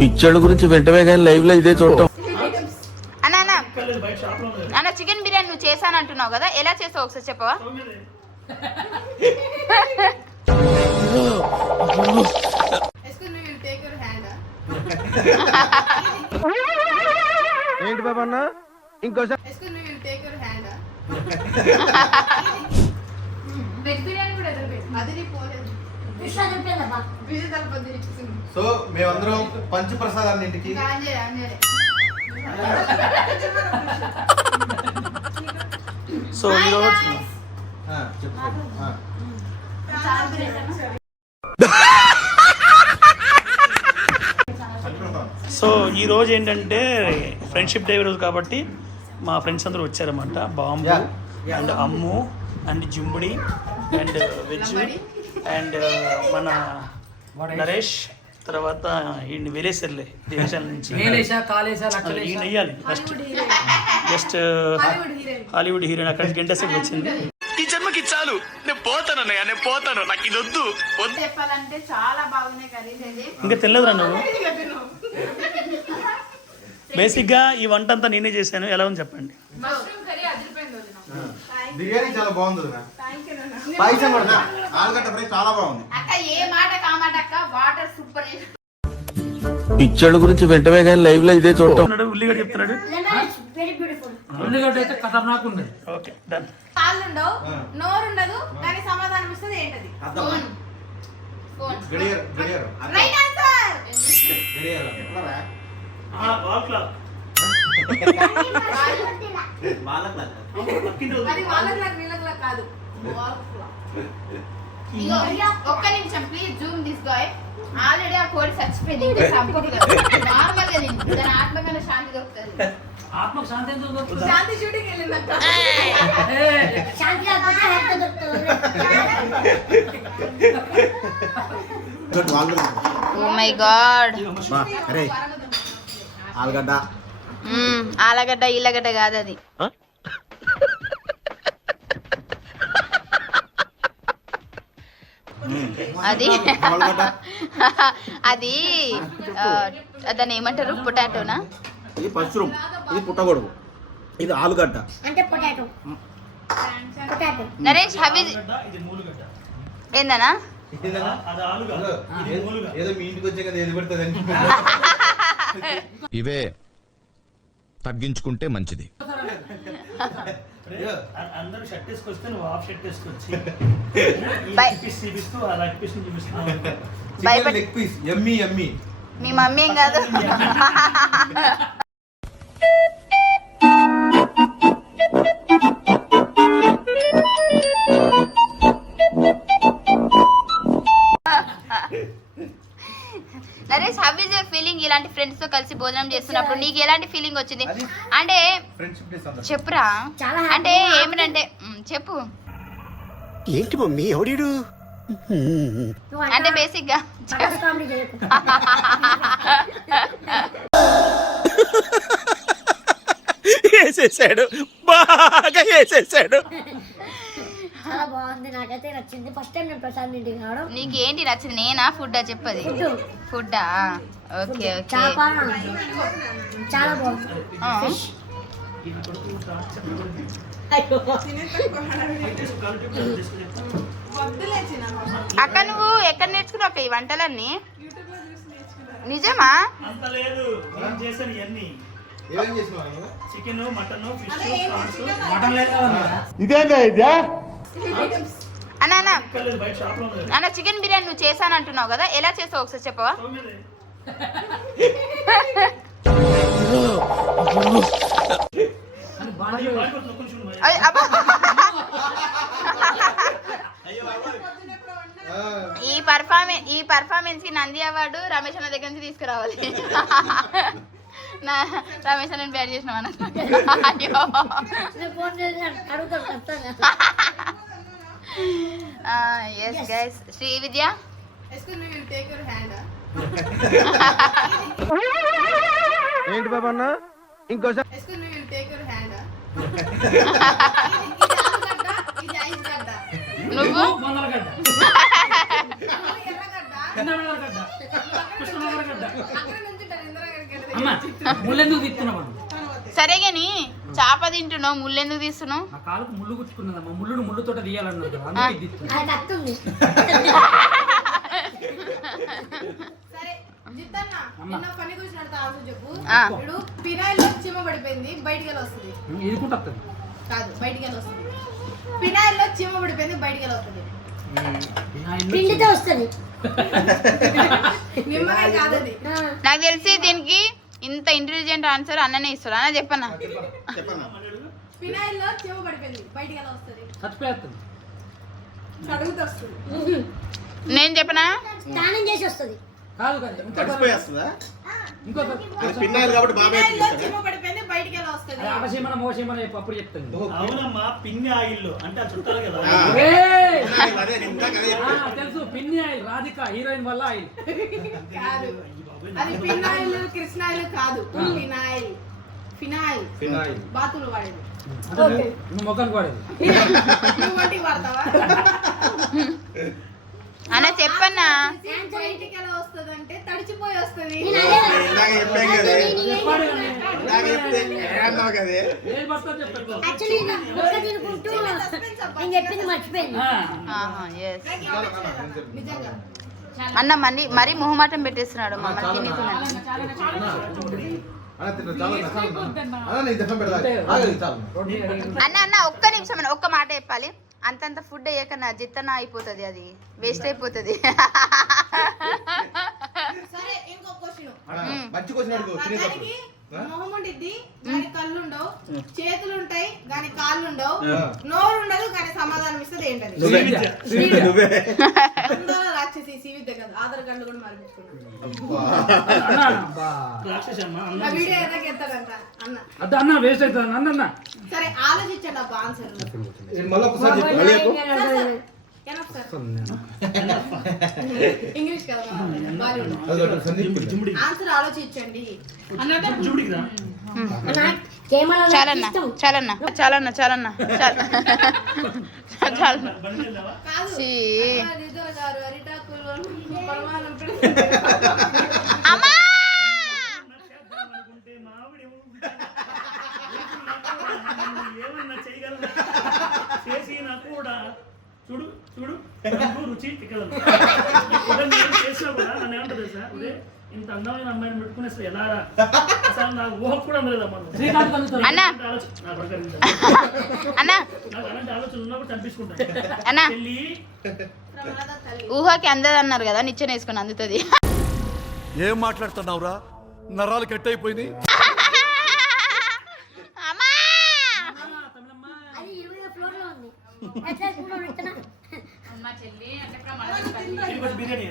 పిచ్చోళ్ళ గురించి వెంటనే కానీ లైవ్ లో ఇదే చూడటం. అన్న చికెన్ బిర్యానీ నువ్వు చేశాను అంటున్నావు కదా, ఎలా చేసావు ఒకసారి చెప్పవా? ఏంటి బాబా అన్న ఇంకోసారి సో మేమందరం పంచప్రసాదాన్ని ఇంటికి సో ఈరోజు ఈరోజు ఏంటంటే ఫ్రెండ్షిప్ డే రోజు కాబట్టి మా ఫ్రెండ్స్ అందరూ వచ్చారన్నమాట. Bambu and Ammu and Jimbudi and వెజ్ అండ్ మన నరేష్, తర్వాత ఈయన వేలేసర్లే దేశాల నుంచి ఈయన వెయ్యాలి. జస్ట్ హాలీవుడ్ హీరోయిన్ అక్కడి నుంచి గంట సేపు వచ్చింది. ఈ జన్మకి చాలు, నేను పోతాను అన్నయ్య, నేను పోతాను, నాకు ఇది వద్దు. చెప్పాలంటే చాలా బాగున్నాయి కర్రీస్. ఇంకా తినలేదురా నువ్వు? బేసిక్గా ఈ వంట అంతా నేనే చేశాను. ఎలా ఉంది చెప్పండి? బిర్యానీ చాలా బాగుంది, పాయసం కూడా ఆలుగడ్డ ఫ్రై చాలా బాగుంది. పిచ్చోళ్ళ గురించి వెంటనే కానీ లైవ్ లో ఇదే చూడటం. ఉల్లిగడ్డ చెప్తున్నాడు. ఉల్లిగడ్డ అయితే ఖతర్నాక్ ఉంది. Okay done. కాళ్ళు ఉండవు, నోరు ఉండదు, కానీ సమాధానం ఇస్తుంది ఏంటది? Right answer. ఒక్క నిమిషం ప్లీజ్ జూమ్ తీసుకో. ఆల్రెడీ ఆ కోడి చచ్చిపోయింది, ఇంకా సంపూర్ణ నార్మల్ గా తింది, దాని ఆత్మకన్నా శాంతి దొరుకుతుంది. ఆత్మకు శాంతి ఎందుకు దొరుకుతుంది? శాంతి షూటింగ్ వెళ్ళిందక్క. Oh my god. ఆలుగడ్డ ఆలగడ్డ ఈలగడ్డ కాదు అది. అది అది దాన్ని ఏమంటారు? పొటాటోనా? ఇది మష్రూమ్, ఇది పుట్టగొడుగు, ఇది ఆలుగడ్డ అంటే పొటాటో. నరేష్ హవి ఏందనా? ఏదో మీ ఇంటికి వచ్చే కదా ఏది పడుతుంది. ఇవే తగ్గించుకుంటే మంచిది. అందరూ షర్ట్ వేసుకొస్తే నువ్వు హాఫ్ షర్ట్ వేసుకొచ్చి చూపిస్తూ అలా చూపిస్తున్నావు. లెగ్ పీస్ యమ్మీ యమ్మీ. మీ మమ్మీ ఏం కాదు. Naresh how is your feeling ఇలాంటి ఫ్రెండ్స్ తో కలిసి భోజనం చేస్తున్నప్పుడు నీకు ఎలాంటి ఫీలింగ్ వచ్చింది? అంటే చెప్పురా. అంటే ఏమిటంటే చెప్పు. ఏంటి మమ్మీ ఎవడీడు? అంటే బేసిక్ గా వేసేసాడు, బాగా వేసేసాడు. చాలా బాగుంది, నాకైతే నచ్చింది. ఫస్ట్ టైం నేను ప్రసాద్ ఇంటికి రావడం. నీకు ఏంటి నచ్చింది? నేనా ఫుడ్డా చెప్పది? ఫుడ్డా? Okay okay. చాలా బాగుంది. అక్క నువ్వు ఎక్కడ నేర్చుకున్నావు అక్క ఈ వంటలన్నీ? నిజమా? చికెన్, మటన్, ఫిష్, మటన్ అన్న చికెన్ బిర్యానీ నువ్వు చేశాను అంటున్నావు కదా, ఎలా చేసావు ఒకసారి చెప్పవా? ఈ పర్ఫార్మెన్స్ కి నంది అవార్డు రమేష్ అన్న దగ్గర నుంచి తీసుకురావాలి. రమేష్ అన్న బ్యాడ్ చేసిన శ్రీ విద్య ఏంటి బాబా అన్న ఇంకోసారి నువ్వు మందలగడ్డ ఇంద్రనగర్గడ్డ కృష్ణనగర్గడ్డ అమ్మ ముళ్ళెందుకు తిప్పుతున్నావు సరే గాని చేప తింటున్నావు ముళ్ళు ఎందుకు తీస్తున్నావు? నా కాలుకు ముళ్ళు గుచ్చుకున్నదమ్మా ముళ్ళును ముళ్ళుతోట తీయాలన్నారు కదా, అందుకే ఇది తిప్పుతున్నా. అది అత్తుంది సరే జిత్తన్న నిన్న పని కూర్చున్నట్టు ఆలోచన చెప్పు. ఆ. ఇప్పుడు పినాయిల్ చీమ పడిపోయింది బయటికి వెళ్ళి వస్తుంది ఇది కూడా వస్తుంది. కాదు బయటికి వెళ్ళి వస్తుంది. పినాయిల్ లో చీమ పడిపోయింది బయటికి వెళ్ళి వస్తుంది. పిండితో వస్తుంది నిమ్మకాయ కాదది. నాకు తెలిసి దీనికి ఇంత ఇంటెలిజెంట్ ఆన్సర్ అన్ననే ఇస్తాడు. అన్న చెప్పన్నా. పినాయిల్ లో చీమ పడిపోయింది బయటికి వెళ్ళి వస్తుంది. చచ్చిపోతుంది. అడుగుతూ వస్తుంది. నేను చెప్పనా? స్నానం చేసి వస్తుంది కాదు కాదు ఇంకో తడిసిపోయేస్తుందా? ఇంకో పిన్నాయిలు కాబట్టి బాబాయ్ పినాయిల్ లో చీమ పడిపోయింది బయటికి వెళ్ళి వస్తుంది. అవసరమైన మోసమని చెప్పు అప్పుడు చెప్తాను. అవునమ్మా పిన్ని ఆయిల్ అంటే అది చుట్టాలి కదా. ఏయ్! అదే ఇందాక అదే ఆ, చెప్పాను. తెలుసు పిన్ని ఆయిల్ రాధిక హీరోయిన్ వల్ల ఆయిల్. కాదు అది పినాయిల్ కృష్ణాయిల్ కాదు. పినాయిల్ ఫినాయిల్ పిన్నాయిల్. బాతులు వాడేది. అంటే నువ్వు మొక్కను పడేది. నువ్వు వంటికి వాడతావా? అన్న చెప్పన్నా. బయటికి ఎలా వస్తుంది అంటే తడిచిపోయి వస్తుంది. ఇందాక చెప్పాం కదే. చెప్పాడు కానీ. ఇందాక చెప్తే ఏమన్నావు కదే. ఏది పడుతుందో చెప్పు. యాక్చువల్లీ మొక్క తినుకుంటూ నేను చెప్పింది మర్చిపోయింది ఆ. ఆహా, yes. నిజంగా అన్న మరీ మొహమాటం పెట్టేస్తున్నాడు మమ్మల్ని తినేస్తున్నాడు. అన్న తిన్నా చాలా అన్న నీకు దండం పెడతా. ఆగదు చాలు. అన్న ఒక్క నిమిషం అన్న, ఒక్క మాట చెప్పాలి. అంతంత ఫుడ్ అయ్యాక నా జిత్తన అయిపోతుంది, అది వేస్ట్ అయిపోతుంది. సరే ఇంకో క్వశ్చన్. మంచి క్వశ్చన్ అడుగు తినేటప్పుడు. దానికి మొహం ఉండిద్ది దానికి కళ్ళు ఉండవు, చేతులు ఉంటాయి దానికి కాళ్ళు ఉండవు, నోరు ఉండదు కానీ సమాధానం ఇస్తుంది ఏంటది? నువ్వే నువ్వే. అందరూ రాక్షసి సీవిద్ద కదా ఆధార్ కార్డులు కూడా మార్పించుకున్నాడు. అన్నా, అబ్బా. రాక్షసి అమ్మా ఆ వీడియో ఎదాక ఎత్తాడంట అన్న. అద్దు అన్న వేస్ట్ అవుతుంది అన్న. సరే ఆలోచించండి అబ్బా ఆన్సర్. నేను మళ్ళీ ఒకసారి చెప్పు. మళ్ళీ చెప్పు. ఇంగ్లీష్ కదా బాలీవుడ్. అది ఒకటి సందీప్ జుమ్ముడి ఆన్సర్ ఆలోచించండి. జుమ్ముడికి రా. చాలన్న చాలన్న చాలన్న చాలన్న చాలన్న. బండి వెళ్దావా? కాదు ఛీ. రిజల్ గారు అరిటాకులు పరమాణం అమ్మా అనుకుంటే మావిడి ఏమన్నా చేయగలనా చేసినా కూడా చూడు చూడు రంగు రుచి తిక్కగలను. నేను చేసినా కూడా నన్ను ఏమంటుంది సార్ అదే ఇంత అందమైన అమ్మాయిని పెట్టుకుని అసలు ఎలా అసలు నాకు ఊహ కూడా అందలేదమ్మా. శ్రీకాంత్ కలుగుతాడు. అన్న నాకు అన్న అలాంటి ఆలోచనలు ఉన్నప్పుడు కనిపించుకుంటాను. అన్న వెళ్ళి ప్రమాద తల్లి. ఊహకి అందదు అన్నారు కదా, నిచ్చెన వేసుకొని అందుతుంది. ఏం మాట్లాడుతున్నావురా? నరాలు కట్ అయిపోయినాయి. అమ్మా అది 20వ ఫ్లోర్ లో ఉంది ఎట్లా వేసుకుంటావు ఇతన? బిర్యానీ